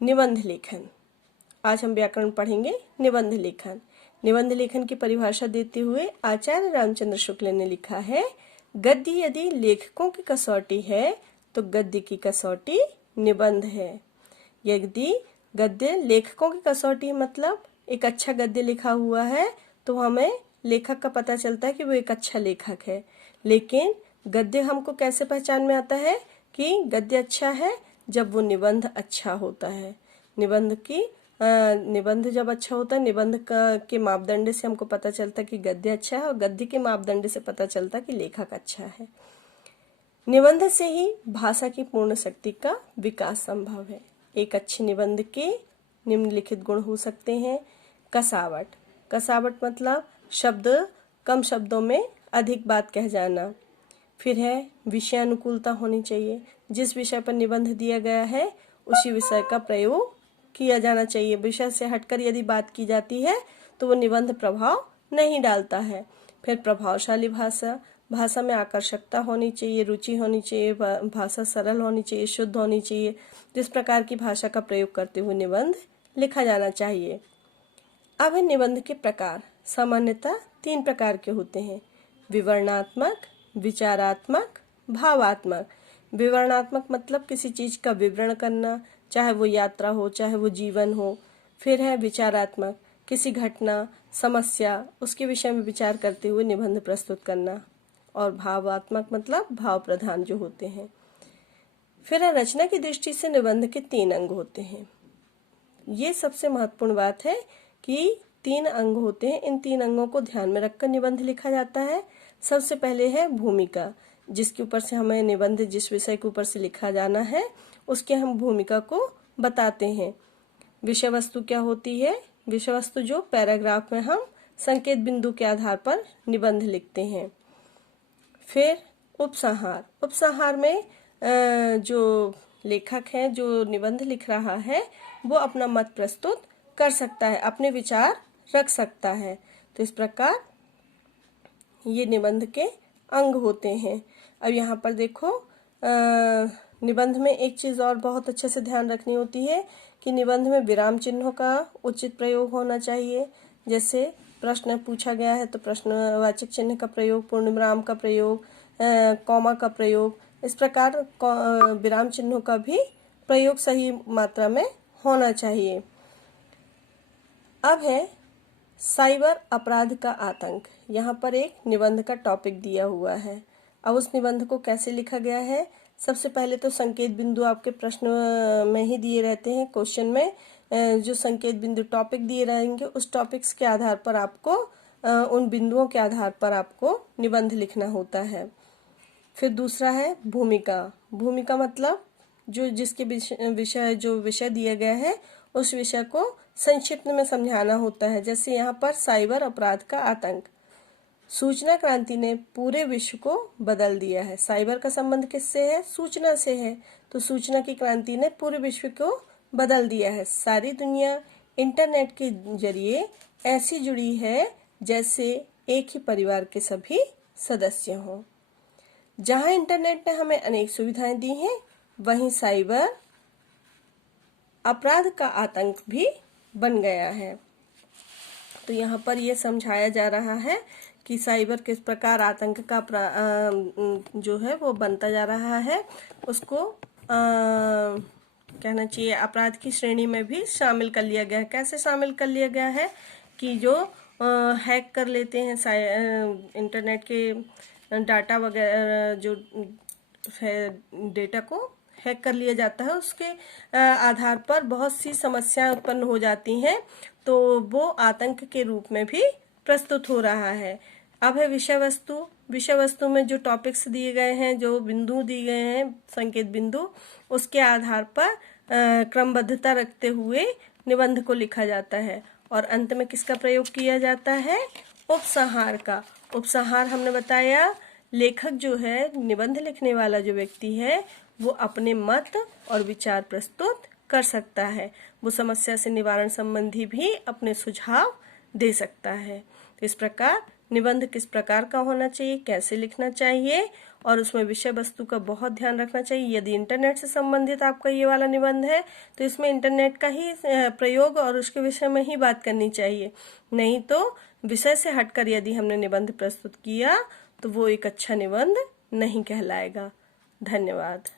निबंध लेखन। आज हम व्याकरण पढ़ेंगे निबंध लेखन। निबंध लेखन की परिभाषा देते हुए आचार्य रामचंद्र शुक्ल ने लिखा है, गद्य यदि लेखकों की कसौटी है तो गद्य की कसौटी निबंध है। यदि गद्य लेखकों की कसौटी मतलब एक अच्छा गद्य लिखा हुआ है तो हमें लेखक का पता चलता है कि वो एक अच्छा लेखक है। लेकिन गद्य हमको कैसे पहचान में आता है कि गद्य अच्छा है? जब वो निबंध अच्छा होता है। निबंध जब अच्छा होता है, निबंध के मापदंड से हमको पता चलता है कि गद्य अच्छा है, और गद्य के मापदंड से पता चलता है कि लेखक अच्छा है। निबंध से ही भाषा की पूर्ण शक्ति का विकास संभव है। एक अच्छे निबंध के निम्नलिखित गुण हो सकते हैं। कसावट। कसावट मतलब शब्द कम शब्दों में अधिक बात कह जाना। फिर है विषय अनुकूलता होनी चाहिए। जिस विषय पर निबंध दिया गया है उसी विषय का प्रयोग किया जाना चाहिए। विषय से हटकर यदि बात की जाती है तो वो निबंध प्रभाव नहीं डालता है। फिर प्रभावशाली भाषा। भाषा में आकर्षकता होनी चाहिए, रुचि होनी चाहिए, भाषा सरल होनी चाहिए, शुद्ध होनी चाहिए। जिस प्रकार की भाषा का प्रयोग करते हुए निबंध लिखा जाना चाहिए। अब है निबंध के प्रकार। सामान्यतः 3 प्रकार के होते हैं: विवरणात्मक, विचारात्मक, भावात्मक। विवरणात्मक मतलब किसी चीज का विवरण करना, चाहे वो यात्रा हो, चाहे वो जीवन हो। फिर है विचारात्मक, किसी घटना, समस्या, उसके विषय में विचार करते हुए निबंध प्रस्तुत करना। और भावात्मक मतलब भाव प्रधान जो होते हैं। फिर है रचना की दृष्टि से निबंध के 3 अंग होते हैं। ये सबसे महत्वपूर्ण बात है कि 3 अंग होते हैं। इन 3 अंगों को ध्यान में रखकर निबंध लिखा जाता है। सबसे पहले है भूमिका, जिसके ऊपर से हमें निबंध, जिस विषय के ऊपर से लिखा जाना है उसके हम भूमिका को बताते हैं। विषय वस्तु क्या होती है? विषय वस्तु जो पैराग्राफ में हम संकेत बिंदु के आधार पर निबंध लिखते हैं। फिर उपसंहार। उपसंहार में जो लेखक है, जो निबंध लिख रहा है, वो अपना मत प्रस्तुत कर सकता है, अपने विचार रख सकता है। तो इस प्रकार ये निबंध के अंग होते हैं। अब यहाँ पर देखो, निबंध में एक चीज और बहुत अच्छे से ध्यान रखनी होती है कि निबंध में विराम चिन्हों का उचित प्रयोग होना चाहिए। जैसे प्रश्न पूछा गया है तो प्रश्नवाचक चिन्ह का प्रयोग, पूर्ण विराम का प्रयोग, कॉमा का प्रयोग, इस प्रकार विराम चिन्हों का भी प्रयोग सही मात्रा में होना चाहिए। अब है साइबर अपराध का आतंक। यहाँ पर एक निबंध का टॉपिक दिया हुआ है। अब उस निबंध को कैसे लिखा गया है? सबसे पहले तो संकेत बिंदु आपके प्रश्न में ही दिए रहते हैं। क्वेश्चन में जो संकेत बिंदु टॉपिक दिए रहेंगे, उस टॉपिक्स के आधार पर आपको, उन बिंदुओं के आधार पर आपको निबंध लिखना होता है। फिर दूसरा है भूमिका। भूमिका मतलब जिसके विषय, जो विषय दिया गया है उस विषय को संक्षिप्त में समझाना होता है। जैसे यहाँ पर साइबर अपराध का आतंक। सूचना क्रांति ने पूरे विश्व को बदल दिया है। साइबर का संबंध किससे है? सूचना से है। तो सूचना की क्रांति ने पूरे विश्व को बदल दिया है। सारी दुनिया इंटरनेट के जरिए ऐसी जुड़ी है जैसे एक ही परिवार के सभी सदस्य हों। जहां इंटरनेट ने हमें अनेक सुविधाएं दी हैं, वहीं साइबर अपराध का आतंक भी बन गया है। तो यहाँ पर यह समझाया जा रहा है कि साइबर किस प्रकार आतंक का जो है वो बनता जा रहा है। उसको कहना चाहिए अपराध की श्रेणी में भी शामिल कर लिया गया है। कैसे शामिल कर लिया गया है कि जो हैक कर लेते हैं इंटरनेट के डाटा वगैरह, जो है डेटा को हैक कर लिया जाता है, उसके आधार पर बहुत सी समस्याएं उत्पन्न हो जाती हैं। तो वो आतंक के रूप में भी प्रस्तुत हो रहा है। अब है विषय वस्तु। विषय वस्तु में जो टॉपिक्स दिए गए हैं, जो बिंदु दिए गए हैं, संकेत बिंदु, उसके आधार पर क्रमबद्धता रखते हुए निबंध को लिखा जाता है। और अंत में किसका प्रयोग किया जाता है? उपसंहार का। उपसंहार हमने बताया, लेखक जो है, निबंध लिखने वाला जो व्यक्ति है, वो अपने मत और विचार प्रस्तुत कर सकता है। वो समस्या से निवारण संबंधी भी अपने सुझाव दे सकता है। तो इस प्रकार निबंध किस प्रकार का होना चाहिए, कैसे लिखना चाहिए, और उसमें विषय वस्तु का बहुत ध्यान रखना चाहिए। यदि इंटरनेट से संबंधित आपका ये वाला निबंध है तो इसमें इंटरनेट का ही प्रयोग और उसके विषय में ही बात करनी चाहिए, नहीं तो विषय से हटकर यदि हमने निबंध प्रस्तुत किया तो वो एक अच्छा निबंध नहीं कहलाएगा। धन्यवाद।